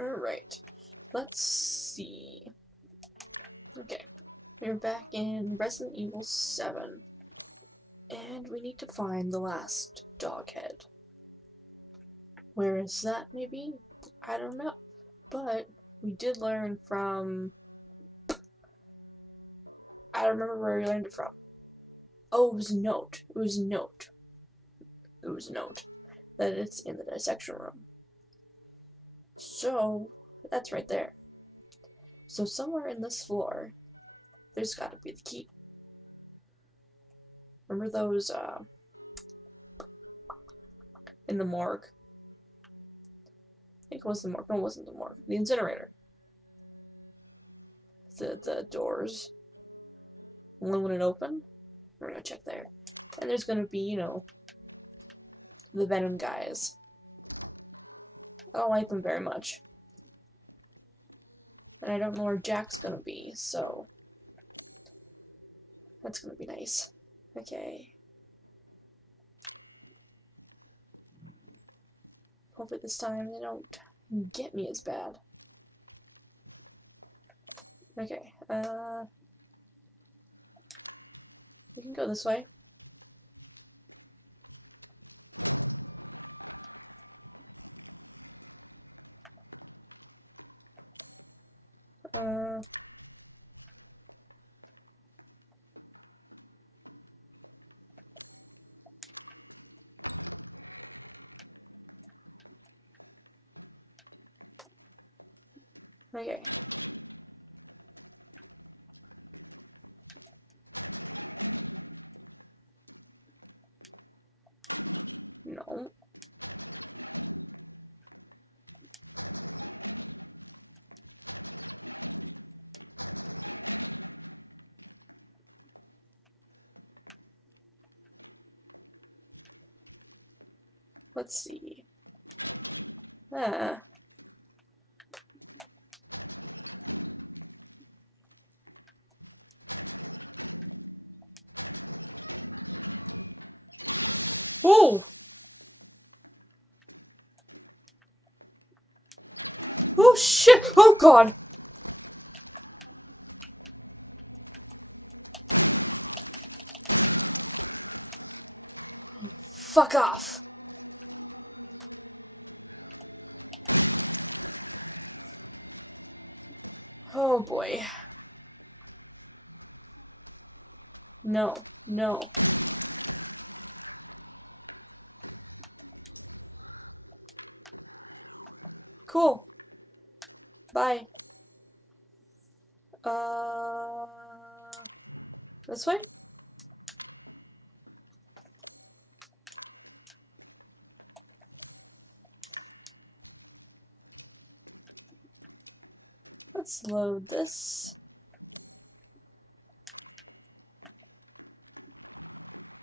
Alright, let's see. Okay, we're back in Resident Evil 7, and we need to find the last dog head. Where is that, maybe? I don't know, but we did learn from... I don't remember where we learned it from. Oh, it was a note. It was a note. It was a note that it's in the dissection room. So, that's right there. So somewhere in this floor, there's got to be the key. Remember those, in the morgue? I think it was the morgue. No, it wasn't the morgue. The incinerator. The doors. Only when it opened. We're gonna check there. And there's gonna be, you know, the Venom guys. I don't like them very much. And I don't know where Jack's gonna be, so that's gonna be nice. Okay. Hopefully this time they don't get me as bad. Okay, we can go this way. Okay. No. Let's see. Ah. Oh! Oh shit! Oh god! Fuck off! Oh boy. No. No. Cool. Bye. This way? Let's load this.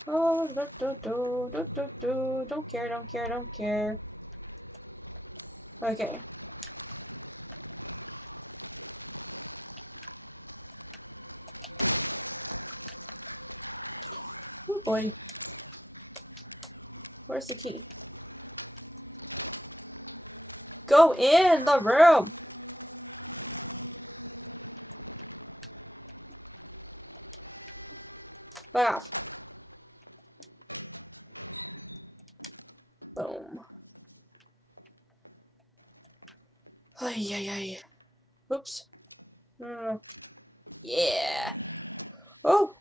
Oh, don't care, don't care, don't care. Okay. Oh boy. Where's the key? Go in the room! Fuck off. Boom. Ay, ay, ay. Oops. No. Yeah. Oh!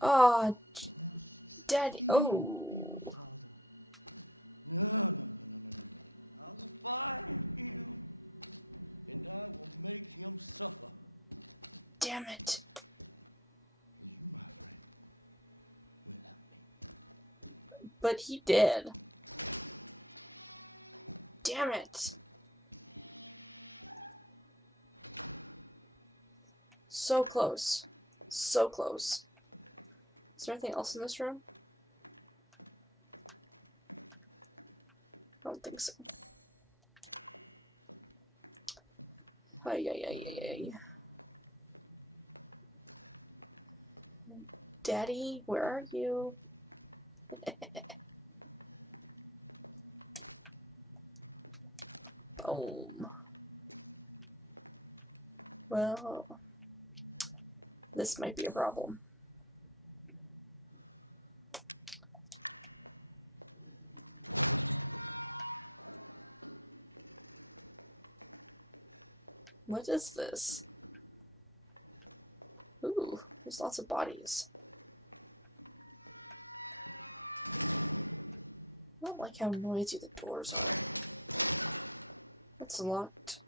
Oh, Daddy. Oh. Damn it. But he did. Damn it. So close. So close. Is there anything else in this room? I don't think so. Ay, ay, ay, ay, ay. Daddy, where are you? Boom. Well, this might be a problem. What is this? Ooh, there's lots of bodies. I don't like how noisy the doors are. That's locked.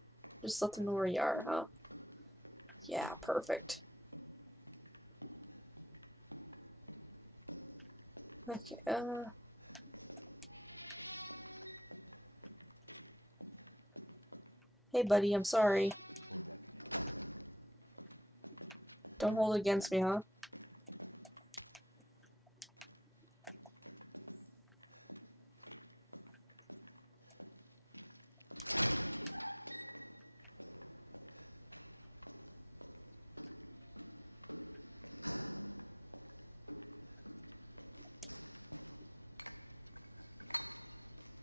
Just let them know where you are, huh? Yeah, perfect. Okay, Hey buddy, I'm sorry. Don't hold it against me, huh?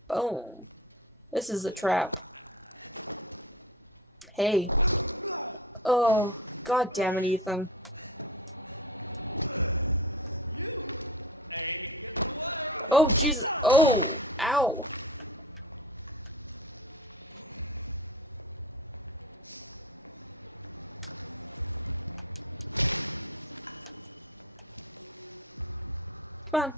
Boom. This is a trap. Hey. Oh, god damn it, Ethan. Oh, Jesus. Oh, ow. Come on.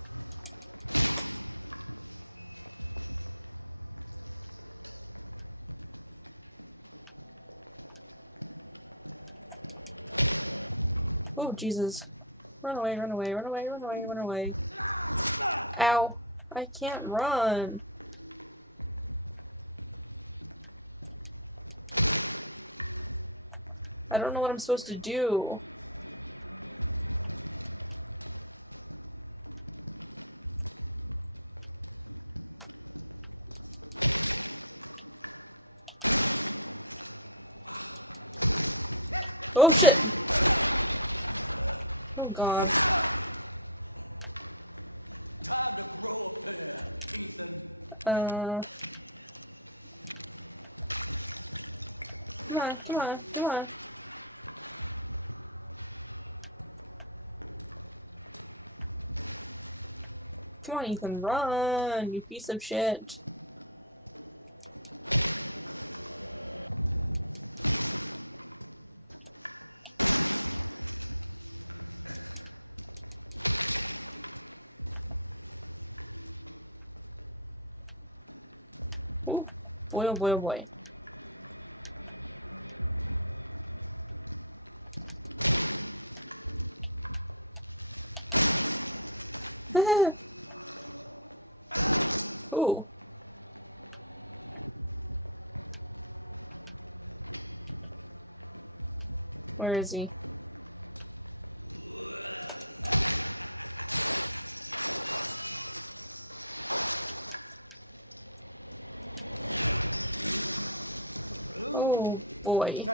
Oh, Jesus. Run away, run away, run away, run away, run away. Ow. I can't run. I don't know what I'm supposed to do. Oh, shit. Oh, God. Come on, come on, come on. Come on, Ethan, run, you piece of shit. Ooh, boy, oh boy, oh boy. Ooh. Where is he? Oh, boy.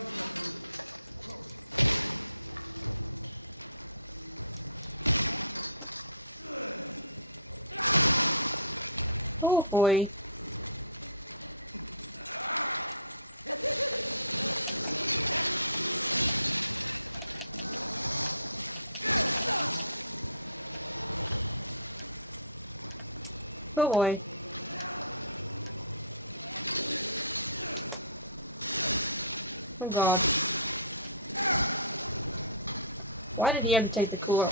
Oh, boy. Oh, boy. Oh, God. Why did he have to take the cooler?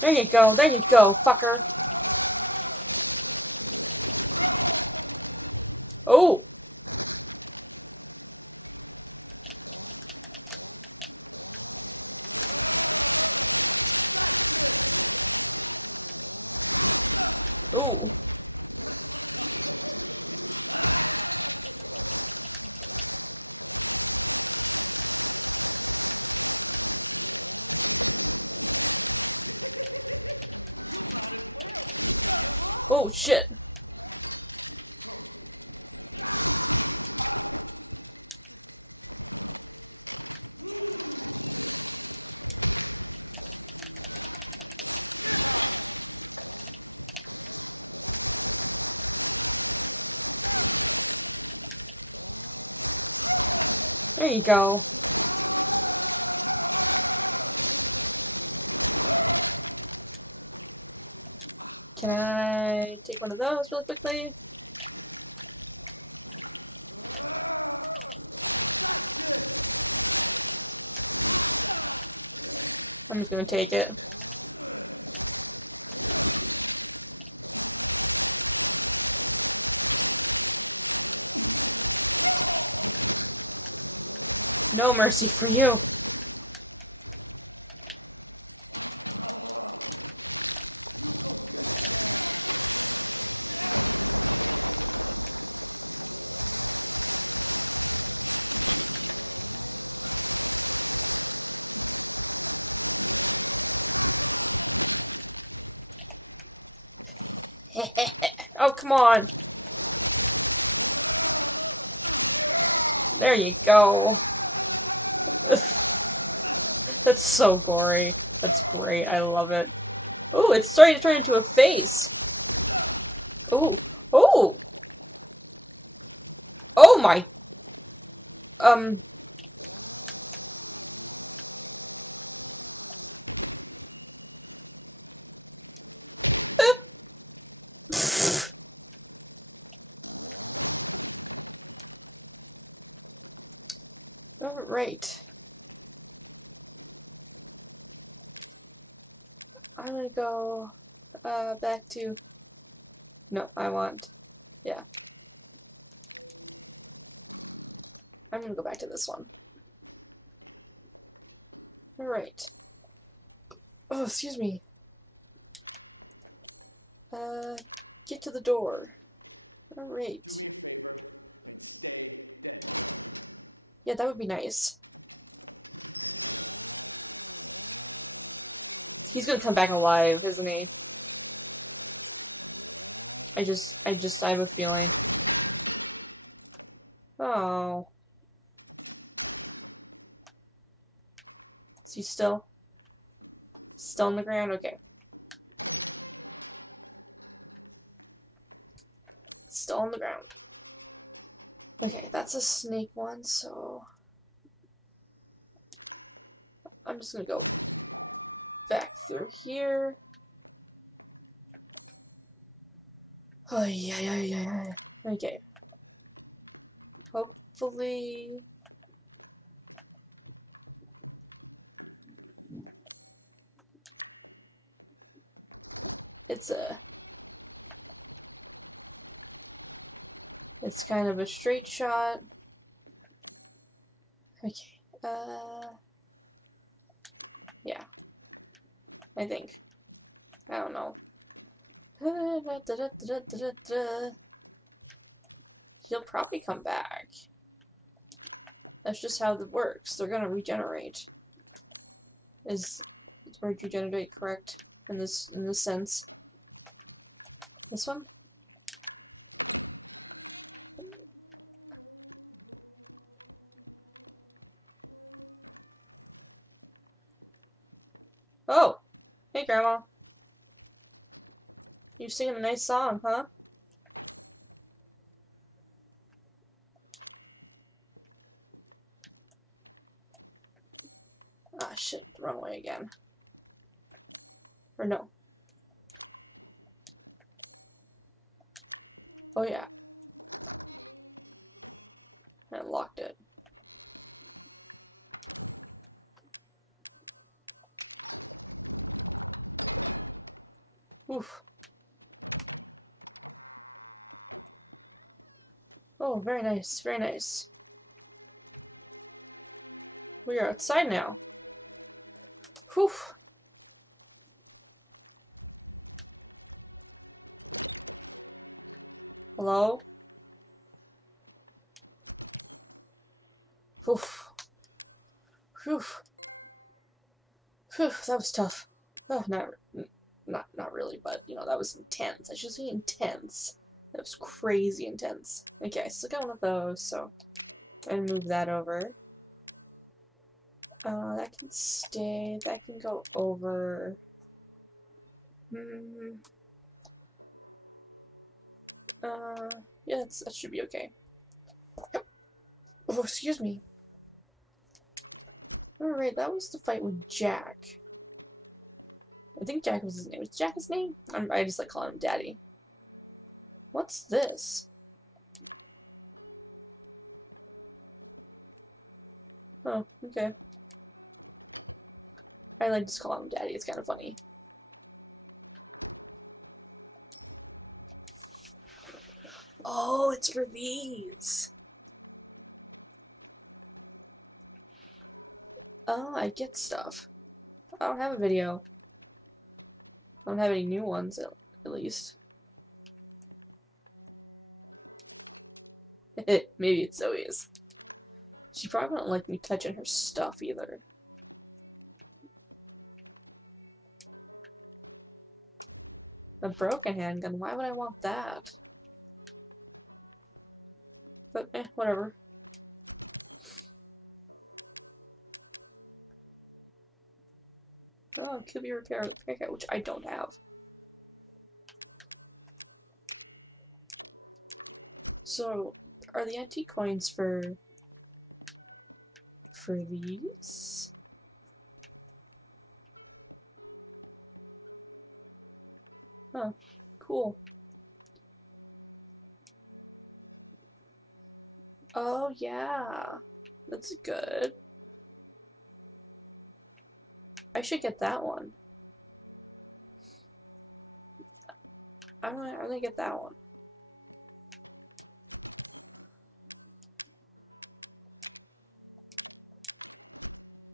There you go, fucker. Oh! Ooh. Oh, shit. There you go. Can I take one of those really quickly? I'm just gonna take it. No mercy for you. Oh, come on. There you go. That's so gory. That's great. I love it. Ooh, it's starting to turn into a face. Ooh. Ooh. Oh my. Um. Alright. I'm gonna go back to... No, I want... Yeah. I'm gonna go back to this one. Alright. Oh, excuse me. Get to the door. Alright. Yeah, that would be nice. He's gonna come back alive, isn't he? I have a feeling. Oh. Is he still? Still on the ground? Okay. Still on the ground. Okay, that's a snake one, so... I'm just gonna go back through here. Oh, yeah. Okay. Hopefully... It's kind of a straight shot. Okay. Yeah. I think. I don't know. He'll probably come back. That's just how it works. They're gonna regenerate. Is the word regenerate correct in this sense? This one? Oh! Hey, Grandma. You're singing a nice song, huh? Ah, shit. Wrong way again. Or no. Oh, yeah. I locked it. Oof. Oh, very nice. Very nice. We are outside now. Whew. Hello? Whew. Whew. Whew. That was tough. Oh, not really, but, you know, that was intense. I should say intense. That was crazy intense. Okay, I still got one of those, so I'm gonna move that over. That can stay. That can go over. Yeah, that should be okay. Oh, excuse me. Alright, that was the fight with Jack. I think Jack was his name. Is Jack his name? I just like calling him Daddy. What's this? Oh, okay. I like just calling him Daddy. It's kind of funny. Oh, it's for these. Oh, I get stuff. I don't have a video. I don't have any new ones, at least. Maybe it's Zoe's. She probably wouldn't like me touching her stuff either. A broken handgun? Why would I want that? But, whatever. Oh, could be repair with kit, which I don't have. So, are the antique coins for these? Huh, cool. Oh, yeah. That's good. I should get that one. I'm gonna get that one.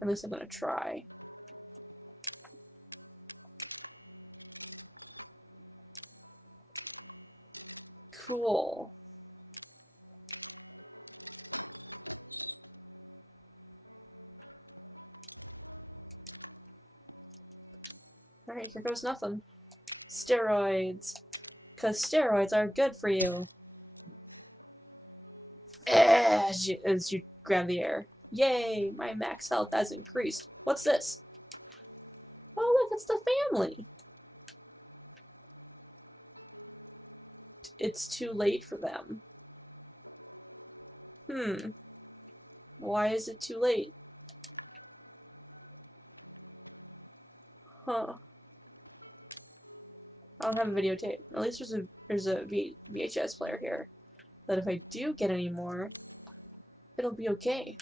At least I'm gonna try. Cool. Alright, here goes nothing. Steroids. Because steroids are good for you. As you grab the air. Yay, my max health has increased. What's this? Oh, look, it's the family. It's too late for them. Why is it too late? Huh. I don't have a videotape. At least there's a VHS player here. That if I do get any more, it'll be okay.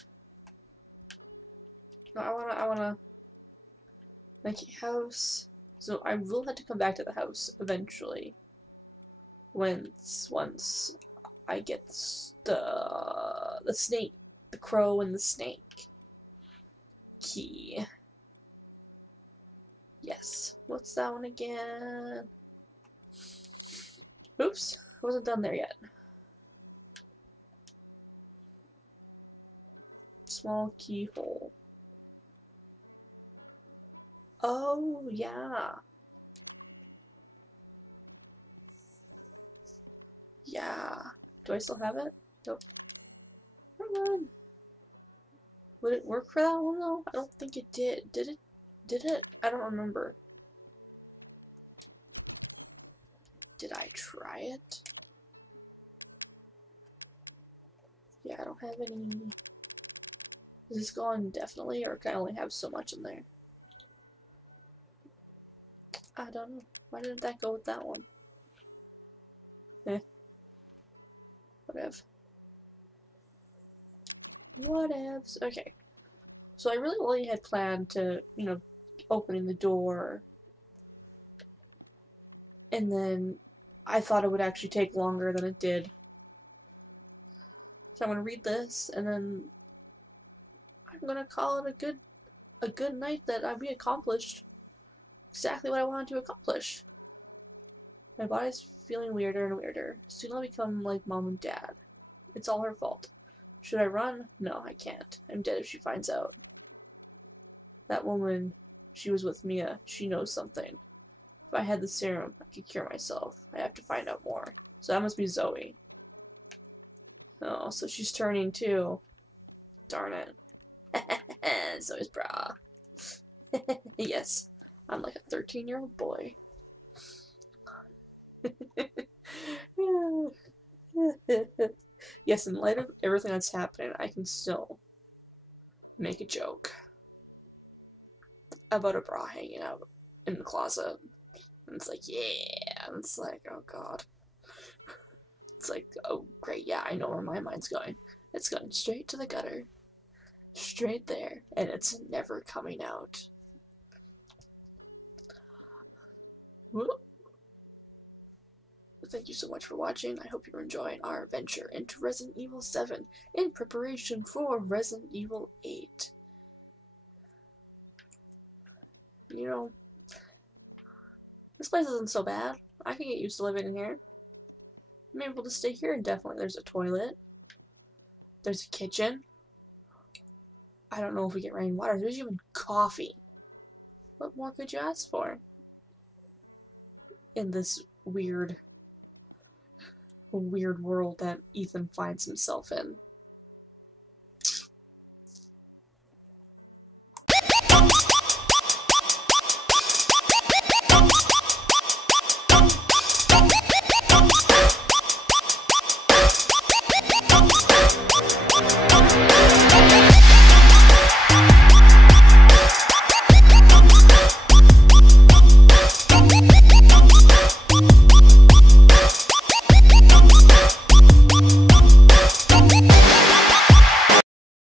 No, I wanna make a house. So I will have to come back to the house eventually. Once I get the snake, the crow and the snake key. Yes. What's that one again? Oops, I wasn't done there yet. Small keyhole. Oh, yeah. Yeah. Do I still have it? Nope. Come on. Would it work for that one though? I don't think it did. Did it? Did it? I don't remember. Did I try it? Yeah, I don't have any. Does this go on indefinitely, or can I only have so much in there? I don't know. Why didn't that go with that one? Whatever. Whatevs. Okay. So I really only had planned to, opening the door. And then I thought it would actually take longer than it did. So I'm gonna read this, and then I'm gonna call it a good night that we accomplished exactly what I wanted to accomplish. My body's feeling weirder and weirder. Soon I'll become like mom and dad. It's all her fault. Should I run? No, I can't. I'm dead if she finds out. That woman, she was with Mia. She knows something. If I had the serum, I could cure myself. I have to find out more. So that must be Zoe. Oh, so she's turning too. Darn it. Zoe's bra. Yes, I'm like a 13-year-old boy. Yes, in light of everything that's happening, I can still make a joke. about a bra hanging out in the closet. And it's like, yeah. And it's like, oh god. It's like, oh great, yeah, I know where my mind's going. It's going straight to the gutter. Straight there. And it's never coming out. Whoop. Thank you so much for watching. I hope you're enjoying our venture into Resident Evil 7 in preparation for Resident Evil 8. You know, this place isn't so bad. I can get used to living in here. I'm able to stay here indefinitely. There's a toilet. There's a kitchen. I don't know if we get running water. There's even coffee. What more could you ask for? In this weird world that Ethan finds himself in.